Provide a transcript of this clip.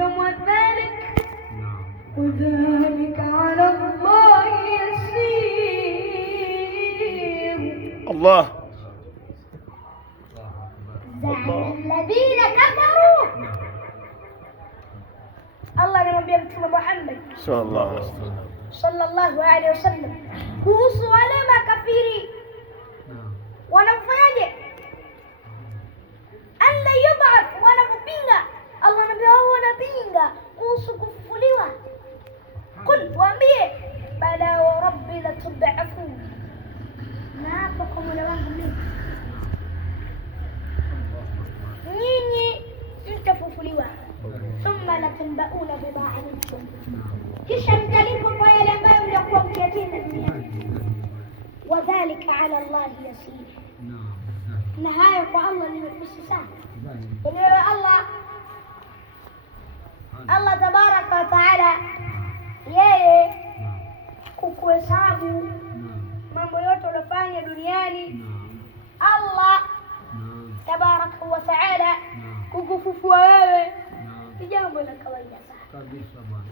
أنتم وذلك وذلك على الله يسير. الله. زعم الذين كفروا. الله anamwambia Mtume Muhammad sallallahu alaihi wasallam kuhusu wale makafiri wanafanyaje, alla yub'ath, wanapinga. Allah anambia wao wanapinga kuhusu kufufuliwa. Qul, waambie bala wa rabbi la tub'athun, na hapa kwa Mola wangu mimi nyinyi mtafufuliwa. Thumma latunbauna bima amiltum, kisha mtalipwa kwa yale ambayo mlikuwa mkiyatenda duniani. Wadhalika ala Allahi yasir, na hayo kwa Allah ni mepesi sana. Wewe Allah tabaraka wa taala, yeye kukuhesabu mambo yote unafanya duniani, Allah tabaraka wa taala kukufufua wewe ni jambo la kawaida sana kabisa bwana.